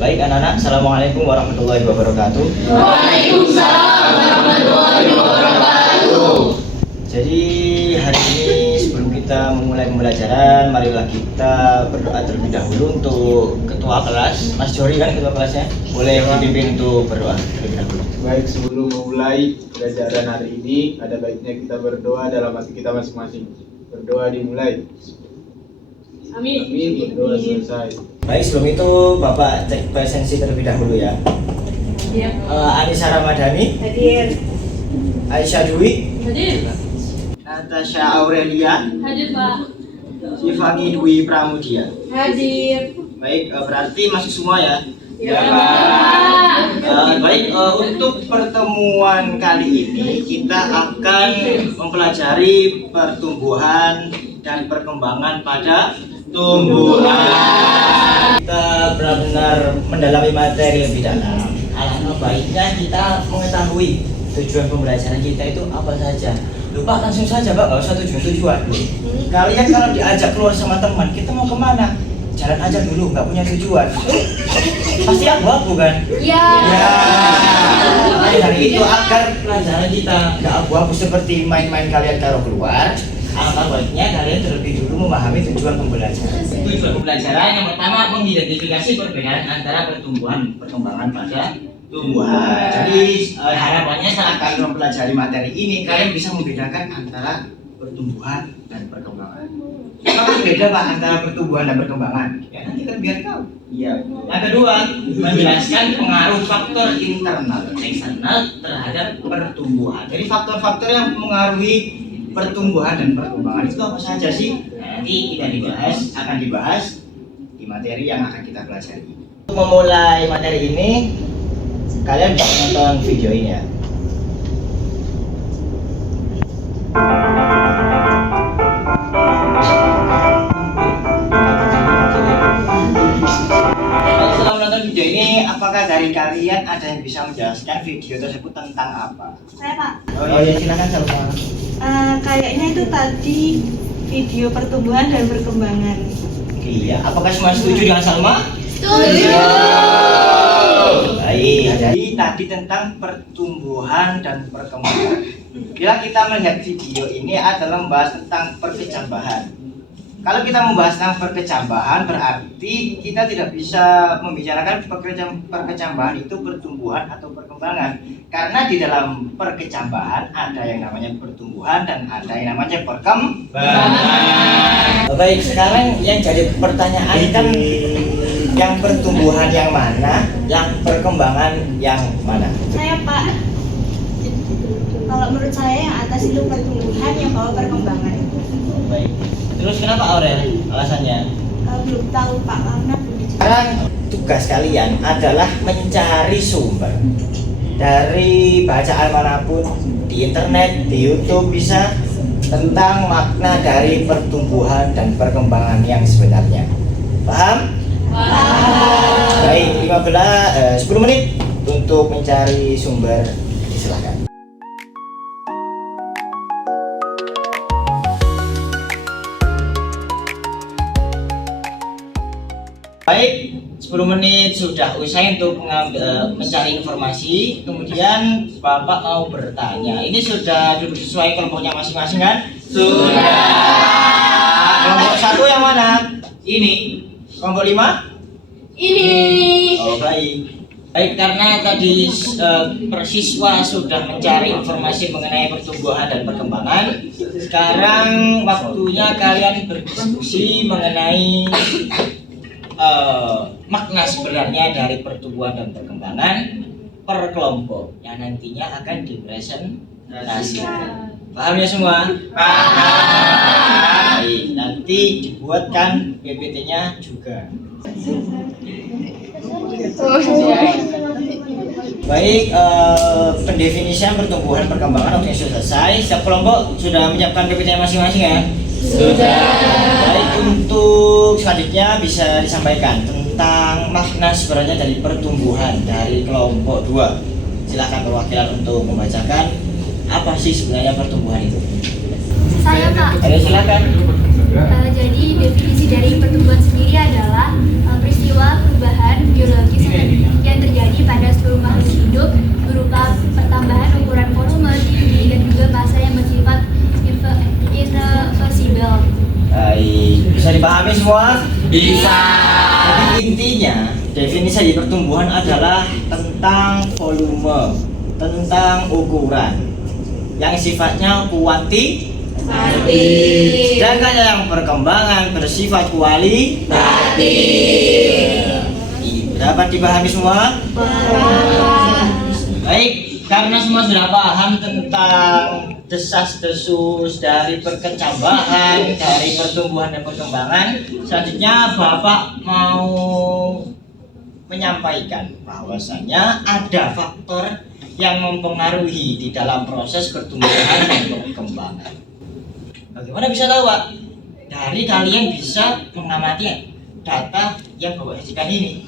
Baik anak-anak, Assalamualaikum warahmatullahi wabarakatuh. Waalaikumsalam warahmatullahi wabarakatuh. Jadi hari ini sebelum kita memulai pembelajaran, marilah kita berdoa terlebih dahulu untuk ketua kelas. Mas Jori kan ketua kelasnya, boleh dipimpin untuk berdoa terlebih dahulu. Baik, sebelum memulai pelajaran hari ini, ada baiknya kita berdoa dalam hati kita masing-masing. Berdoa dimulai. Amin. Amin. Berdoa selesai. Baik, sebelum itu Bapak cek presensi terlebih dahulu ya. Iya. Anissa Ramadhani, Hadir. Aisyah Dwi, Hadir. Natasha Aurelia, Hadir, Pak. Sifani Dwi Pramudia. Hadir. Baik, berarti masuk semua ya. Ya, Pak. Baik, untuk pertemuan kali ini kita akan mempelajari pertumbuhan dan perkembangan pada tumbuhan. Kita benar-benar mendalami materi lebih dalam. Alangkah baiknya kita mengetahui tujuan pembelajaran kita itu apa saja. Lupa langsung saja Pak, nggak usah tujuan-tujuan. Kalian kalau diajak keluar sama teman, kita mau kemana? Jalan aja dulu, nggak punya tujuan. Pasti abu-abu kan? Iya. Ya. Nah, dari itu agar pelajaran kita nggak abu-abu seperti main-main kalian taruh keluar. Alangkah baiknya kalian terlebih dulu memahami tujuan pembelajaran. Tujuan pembelajaran yang pertama mengidentifikasi perbedaan antara pertumbuhan perkembangan pada tumbuhan. Jadi harapannya saat kalian mempelajari materi ini kalian bisa membedakan antara pertumbuhan dan perkembangan. Apa beda Pak antara pertumbuhan dan perkembangan? Ya nanti kan biar tahu. Iya. Yang kedua, menjelaskan pengaruh faktor internal dan eksternal terhadap pertumbuhan. Jadi faktor-faktor yang mengaruhi pertumbuhan dan perkembangan itu apa saja sih? Nanti kita akan dibahas di materi yang akan kita pelajari. Untuk memulai materi ini, kalian bisa menonton video ini ya. Setelah menonton video ini, apakah dari kalian ada yang bisa menjelaskan video tersebut tentang apa? Saya Pak, Oh ya silakan Salma. kayaknya itu tadi video pertumbuhan dan perkembangan. Iya, apakah semua setuju dengan Salma? Setuju. Baik, jadi tadi tentang pertumbuhan dan perkembangan. Bila kita melihat video ini adalah membahas tentang perkecambahan. Kalau kita membahas tentang perkecambahan berarti kita tidak bisa membicarakan perkecambahan itu pertumbuhan atau perkembangan. Karena di dalam perkecambahan ada yang namanya pertumbuhan dan ada yang namanya perkembangan. Baik, sekarang yang jadi pertanyaan kan yang pertumbuhan yang mana, yang perkembangan yang mana? Saya Pak, kalau menurut saya yang atas itu pertumbuhan, yang bawah perkembangan. Baik. Terus kenapa Aurel? Alasannya? Belum tahu Pak, karena belum dijelaskan. Sekarang tugas kalian adalah mencari sumber dari bacaan manapun, di internet, di YouTube bisa, tentang makna dari pertumbuhan dan perkembangan yang sebenarnya. Paham? Baik, 10 menit untuk mencari sumber. Silakan. Baik, 10 menit sudah usai untuk mencari informasi. Kemudian Bapak mau bertanya. Ini sudah duduk sesuai kelompoknya masing-masing kan? Sudah. Kelompok 1 yang mana? Ini. Kelompok 5? Ini. Oh baik. Baik, karena tadi persiswa sudah mencari informasi mengenai pertumbuhan dan perkembangan. Sekarang waktunya kalian berdiskusi mengenai makna sebenarnya dari pertumbuhan dan perkembangan per kelompok yang nantinya akan dipresentasikan. Paham ya semua? Paham. Baik, nanti dibuatkan PPT-nya juga. Baik, pendefinisian pertumbuhan perkembangan waktunya sudah selesai. Setiap kelompok sudah menyiapkan PPT-nya masing-masing ya? Sudah. Baik, untuk selanjutnya bisa disampaikan tentang makna sebenarnya dari pertumbuhan dari kelompok 2. Silakan perwakilan untuk membacakan apa sih sebenarnya pertumbuhan itu. Saya Pak. Ayo silakan. Jadi definisi dari pertumbuhan sendiri adalah peristiwa perubahan biologis yang Bisa dipahami semua? Bisa. Jadi intinya definisi pertumbuhan adalah tentang volume, tentang ukuran yang sifatnya kuantitatif. Sedangkan yang perkembangan bersifat kualitatif. Dapat dipahami semua? Baik, karena semua sudah paham tentang desas-desus dari perkecambahan, dari pertumbuhan dan perkembangan, selanjutnya Bapak mau menyampaikan bahwasanya ada faktor yang mempengaruhi di dalam proses pertumbuhan dan perkembangan. Bagaimana bisa tahu, Pak? Dari kalian bisa mengamati data yang Bapak sajikan ini.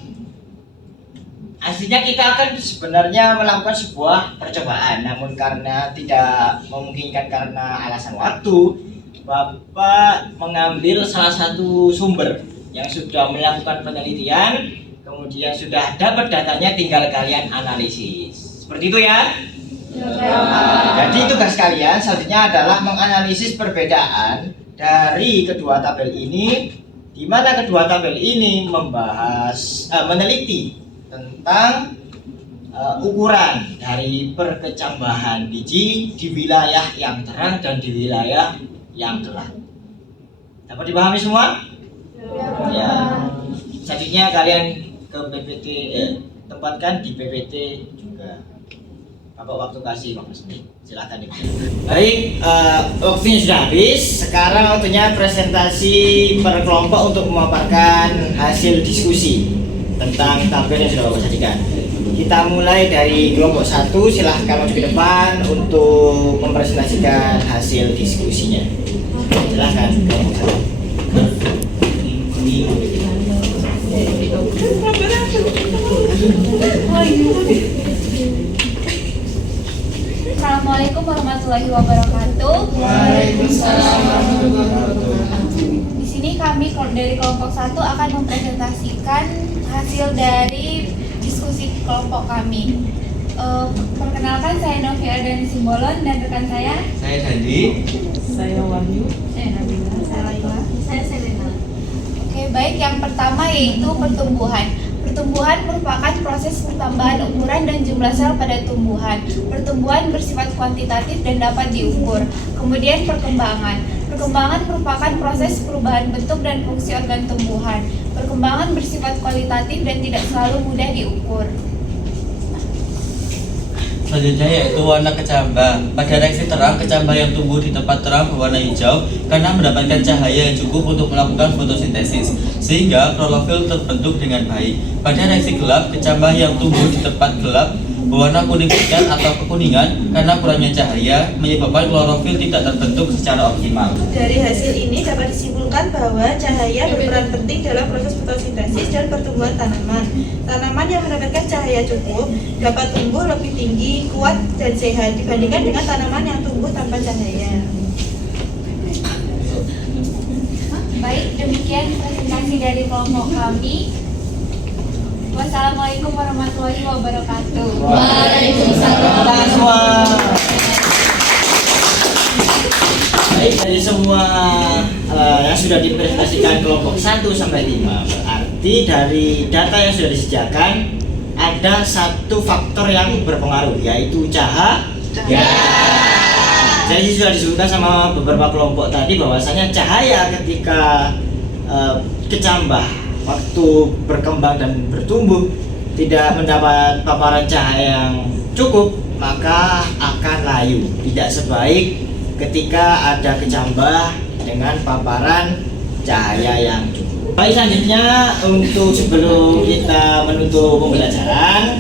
Aslinya kita akan sebenarnya melakukan sebuah percobaan, namun karena tidak memungkinkan karena alasan waktu, Bapak mengambil salah satu sumber yang sudah melakukan penelitian, kemudian sudah dapat datanya, tinggal kalian analisis. Seperti itu ya? Jadi tugas kalian selanjutnya adalah menganalisis perbedaan dari kedua tabel ini, di mana kedua tabel ini meneliti tentang ukuran dari perkecambahan biji di wilayah yang terang dan di wilayah yang gelap. Dapat dipahami semua? Ya. Selanjutnya kalian ke PPT, tempatkan di PPT juga. Bapak waktu kasih Pak Mesmi, silakan dibaca. Baik, waktunya sudah habis. Sekarang waktunya presentasi per kelompok untuk memaparkan hasil diskusi tentang tabel yang sudah Bapak sajikan. Kita mulai dari kelompok 1, silahkan maju ke depan untuk mempresentasikan hasil diskusinya. Silahkan kelompok 1. Assalamualaikum warahmatullahi wabarakatuh. Waalaikumsalam warahmatullahi wabarakatuh. Di sini kami dari kelompok 1 akan mempresentasikan hasil dari diskusi kelompok kami. Perkenalkan, saya Novi Ardani Simbolon dan rekan saya Dandi. Saya Wahyu. Nabila. Saya Laila. Saya Selena. Oke, baik, yang pertama yaitu pertumbuhan. Pertumbuhan merupakan proses pertambahan ukuran dan jumlah sel pada tumbuhan. Pertumbuhan bersifat kuantitatif dan dapat diukur. Kemudian perkembangan. Perkembangan merupakan proses perubahan bentuk dan fungsi organ tumbuhan. Perkembangan bersifat kualitatif dan tidak selalu mudah diukur. Selanjutnya yaitu warna kecambah. Pada reaksi terang, kecambah yang tumbuh di tempat terang berwarna hijau karena mendapatkan cahaya yang cukup untuk melakukan fotosintesis, sehingga klorofil terbentuk dengan baik. Pada reaksi gelap, kecambah yang tumbuh di tempat gelap berwarna kuning pekat atau kekuningan karena kurangnya cahaya, menyebabkan klorofil tidak terbentuk secara optimal. Dari hasil ini dapat disimpulkan bahwa cahaya berperan penting dalam proses fotosintesis dan pertumbuhan tanaman. Tanaman yang mendapatkan cahaya cukup dapat tumbuh lebih tinggi, kuat, dan sehat dibandingkan dengan tanaman yang tumbuh tanpa cahaya. Baik, demikian presentasi dari kelompok kami. Wassalamualaikum warahmatullahi wabarakatuh. Waalaikumsalam semua. Baik, dari semua yang sudah dipresentasikan kelompok 1 sampai 5, berarti dari data yang sudah disediakan ada satu faktor yang berpengaruh, yaitu cahaya. Jadi sudah disebutkan sama beberapa kelompok tadi bahwasanya cahaya ketika kecambah waktu berkembang dan bertumbuh tidak mendapat paparan cahaya yang cukup, maka akan layu. Tidak sebaik ketika ada kecambah dengan paparan cahaya yang cukup. Baik, selanjutnya untuk sebelum kita menutup pembelajaran,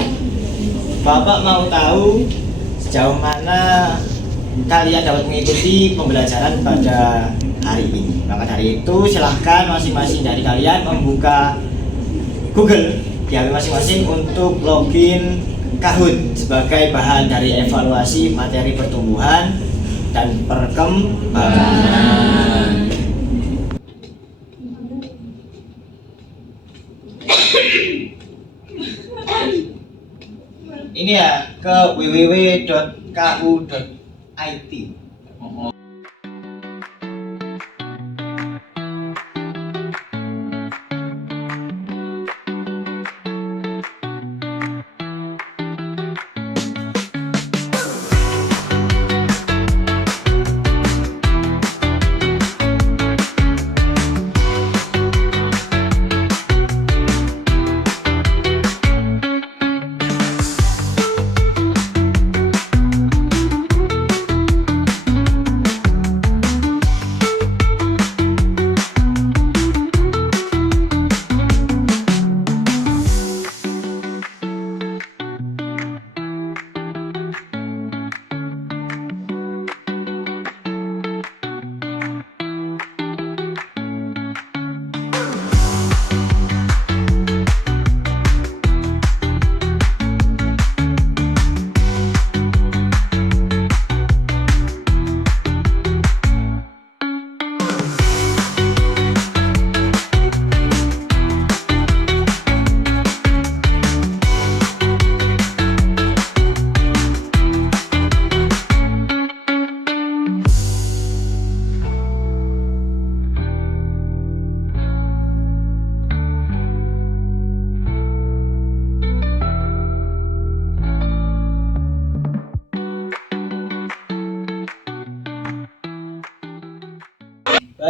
Bapak mau tahu sejauh mana kalian dapat mengikuti pembelajaran pada hari ini. Maka dari itu silahkan masing-masing dari kalian membuka Google di HP masing-masing untuk login Kahoot sebagai bahan dari evaluasi materi pertumbuhan dan perkembangan. Ini ya ke www.ku.it.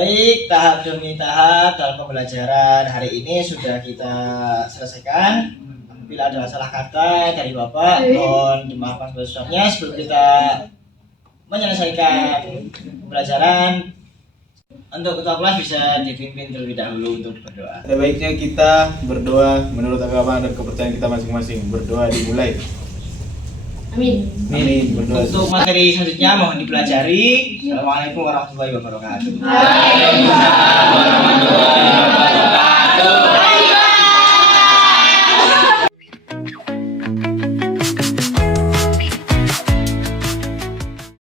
Baik, tahap demi tahap dalam pembelajaran hari ini sudah kita selesaikan. Apabila ada salah kata dari Bapak, mohon dimaafkan sebesar-besarnya. Sebelum kita menyelesaikan pembelajaran, untuk ketua kelas bisa dipimpin terlebih dahulu untuk berdoa. Ada baiknya kita berdoa menurut agama dan kepercayaan kita masing-masing. Berdoa dimulai. Amin. Amin. Berdoa. Untuk materi selanjutnya mohon dipelajari. Assalamualaikum warahmatullahi wabarakatuh. Waalaikumsalam warahmatullahi wabarakatuh.